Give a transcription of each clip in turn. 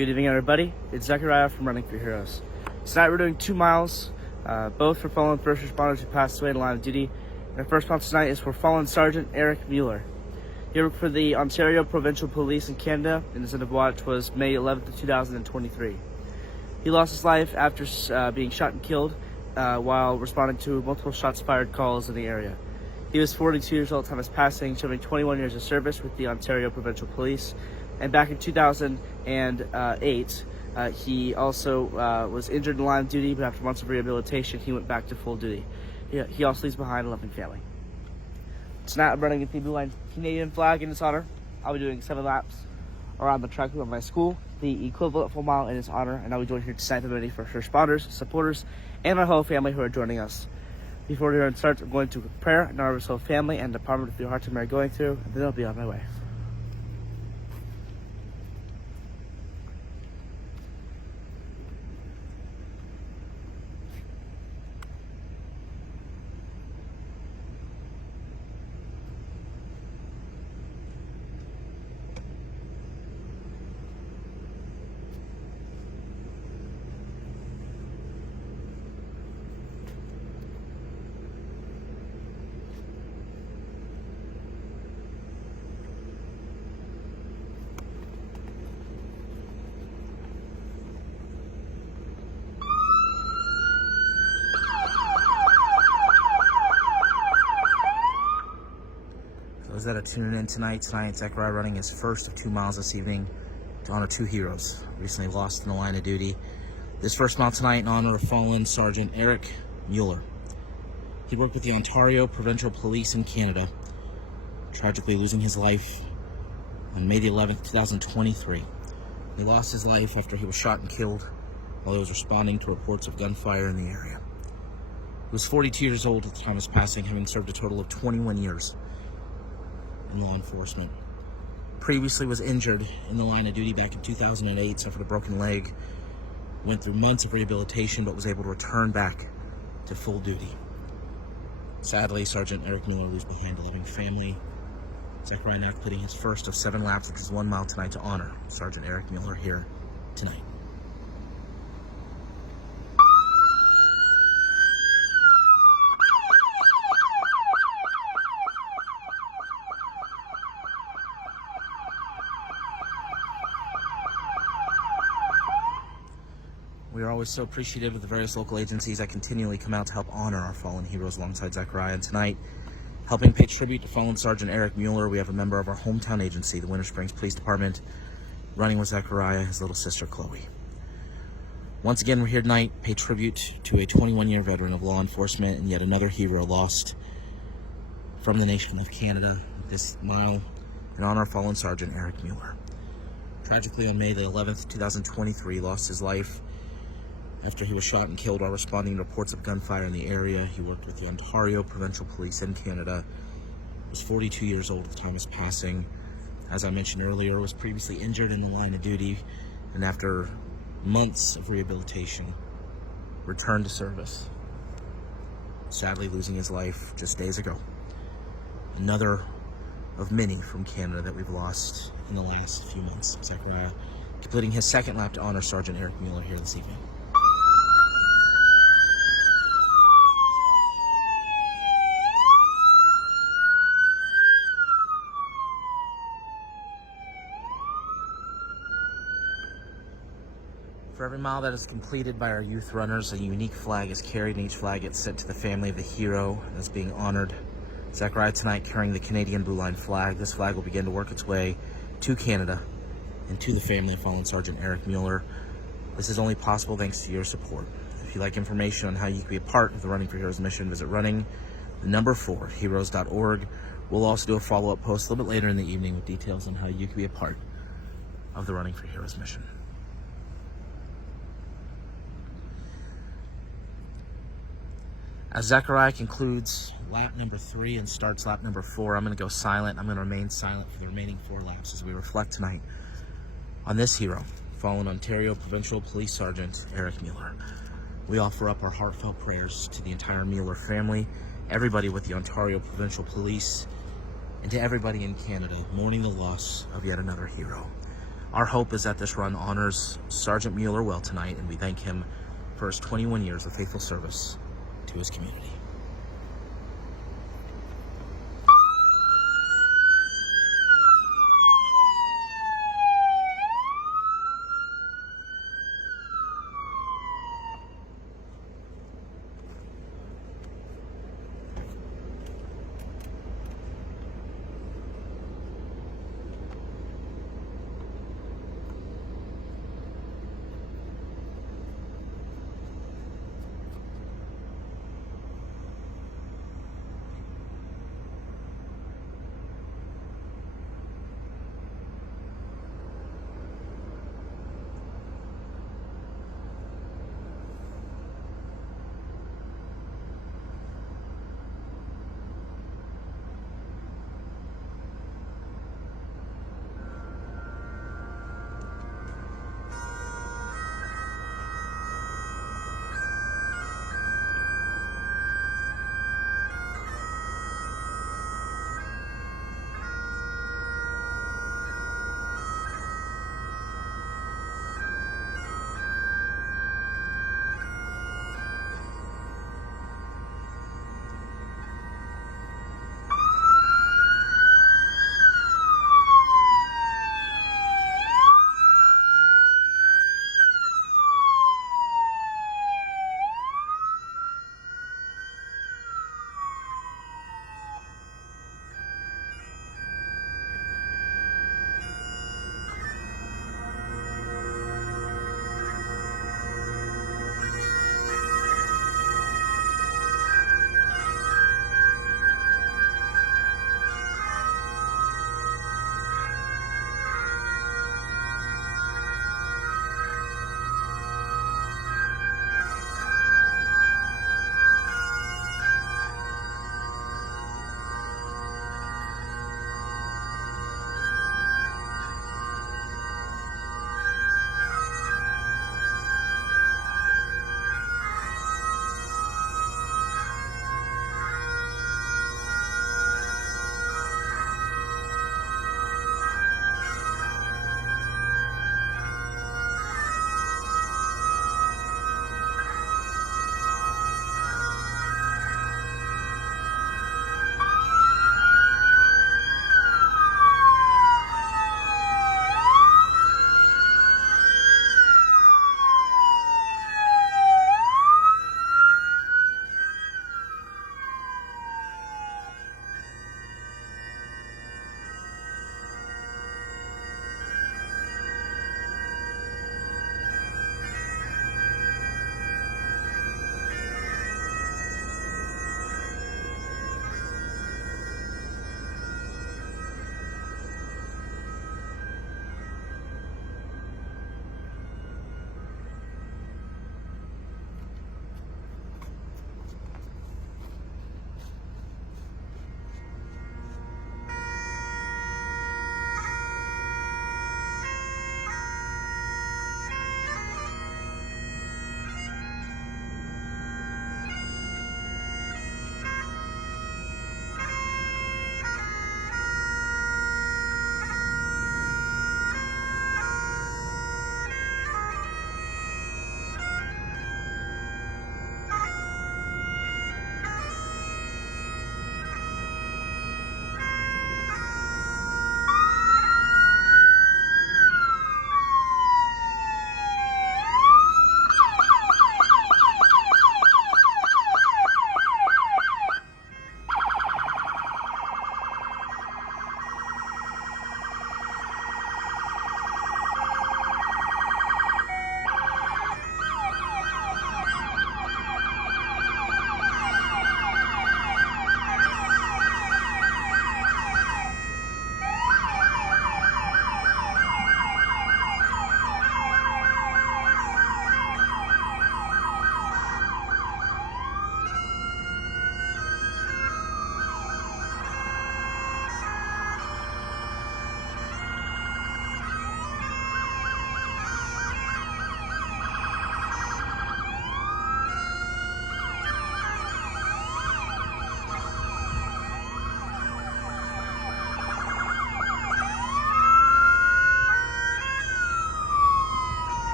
Good evening, everybody. It's Zechariah from Running for Heroes. Tonight we're doing 2 miles, both for fallen first responders who passed away in the line of duty. And our first mile tonight is for fallen Sergeant Eric Mueller. He worked for the Ontario Provincial Police in Canada, and his end of watch was May 11th, 2023. He lost his life after being shot and killed while responding to multiple shots fired calls in the area. He was 42 years old at the time of his passing, serving 21 years of service with the Ontario Provincial Police. And back in 2008, he also was injured in the line of duty, but after months of rehabilitation, he went back to full duty. He also leaves behind a loving family. Tonight, I'm running with the blue line Canadian flag in his honor. I'll be doing 7 laps around the track of my school, the equivalent full mile in his honor, and I'll be joined here tonight by many first responders, supporters, and my whole family who are joining us. Before the run starts, I'm going to prayer and honor his whole family and department of the heart I'm going through, and then I'll be on my way. Those that are tuning in tonight, Zechariah running his first of 2 miles this evening to honor 2 heroes recently lost in the line of duty. This first mile tonight in honor of fallen Sergeant Eric Mueller. He worked with the Ontario Provincial Police in Canada, tragically losing his life on May the 11th, 2023. He lost his life after he was shot and killed while he was responding to reports of gunfire in the area. He was 42 years old at the time of his passing, having served a total of 21 years in law enforcement. Previously was injured in the line of duty back in 2008, suffered a broken leg, went through months of rehabilitation, but was able to return back to full duty. Sadly, Sergeant Eric Mueller leaves behind a loving family. Zechariah now completing his first of 7 laps of his 1 mile tonight to honor Sergeant Eric Mueller here tonight. We are always so appreciative of the various local agencies that continually come out to help honor our fallen heroes alongside Zechariah. And tonight, helping pay tribute to fallen Sergeant Eric Mueller, we have a member of our hometown agency, the Winter Springs Police Department, running with Zechariah, his little sister, Chloe. Once again, we're here tonight, pay tribute to a 21-year veteran of law enforcement and yet another hero lost from the nation of Canada. This mile in honor of fallen Sergeant Eric Mueller. Tragically, on May the 11th, 2023, lost his life after he was shot and killed while responding to reports of gunfire in the area. He worked with the Ontario Provincial Police in Canada. He was 42 years old at the time of his passing. As I mentioned earlier, was previously injured in the line of duty, and after months of rehabilitation, returned to service, sadly losing his life just days ago. Another of many from Canada that we've lost in the last few months. Zechariah completing his 2nd lap to honor Sergeant Eric Mueller here this evening. For every mile that is completed by our youth runners, a unique flag is carried, and each flag gets sent to the family of the hero that's being honored. Zechariah tonight carrying the Canadian Blue Line flag. This flag will begin to work its way to Canada and to the family of fallen Sergeant Eric Mueller. This is only possible thanks to your support. If you'd like information on how you can be a part of the Running for Heroes mission, visit running4heroes.org. We'll also do a follow-up post a little bit later in the evening with details on how you can be a part of the Running for Heroes mission. As Zechariah concludes lap number 3 and starts lap number 4, I'm going to go silent. I'm going to remain silent for the remaining 4 laps as we reflect tonight on this hero, fallen Ontario Provincial Police Sergeant Eric Mueller. We offer up our heartfelt prayers to the entire Mueller family, everybody with the Ontario Provincial Police, and to everybody in Canada mourning the loss of yet another hero. Our hope is that this run honors Sergeant Mueller well tonight, and we thank him for his 21 years of faithful service to his community.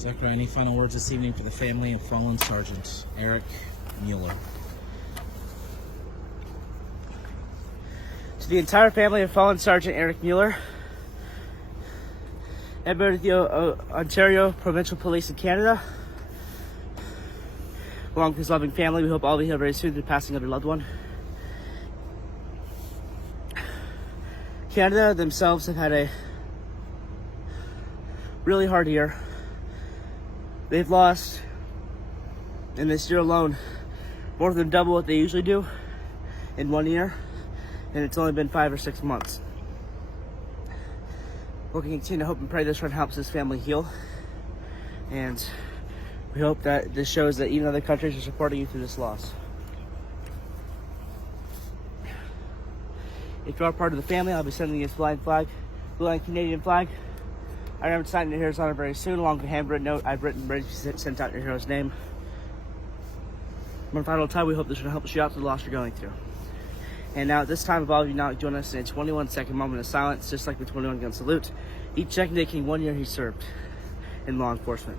Zachariah, any final words this evening for the family of fallen Sergeant Eric Mueller? To the entire family of fallen Sergeant Eric Mueller, Edmonton, Ontario Provincial Police in Canada, along with his loving family, we hope all of you heal very soon through the passing of your loved one. Canada themselves have had a really hard year. They've lost, in this year alone, more than double what they usually do in 1 year, and it's only been 5 or 6 months. We'll continue to hope and pray this run helps this family heal, and we hope that this shows that even other countries are supporting you through this loss. If you are part of the family, I'll be sending you this blue line Canadian flag. I remember signing your hero's honor very soon, along with a handwritten note I've written ready to send out your hero's name. One final time, we hope this will help you out through the loss you're going through. And now at this time, if all of you now join us in a 21-second moment of silence, just like the 21-gun salute, each second taking 1 year he served in law enforcement.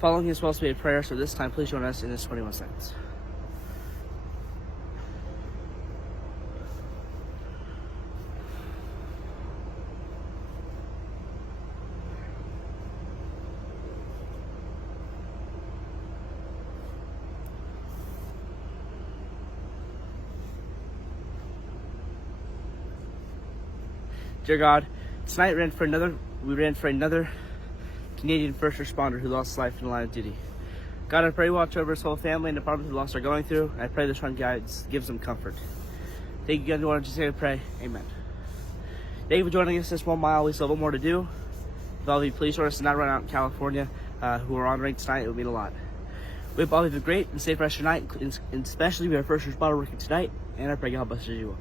Following his well-stated prayer, so this time, please join us in this 21 seconds. Dear God, tonight we ran for another Canadian first responder who lost his life in the line of duty. God, I pray watch over his whole family and the problems the loss are going through. I pray this run gives them comfort. Thank you, God. I want to say and pray. Amen. Thank you for joining us this 1 mile. We still have more to do. If all of you please join us to not run out in California, who are on rank tonight, it would mean a lot. We hope all of you have a great and safe rest of your night, and especially we have our first responder working tonight, and I pray God bless you.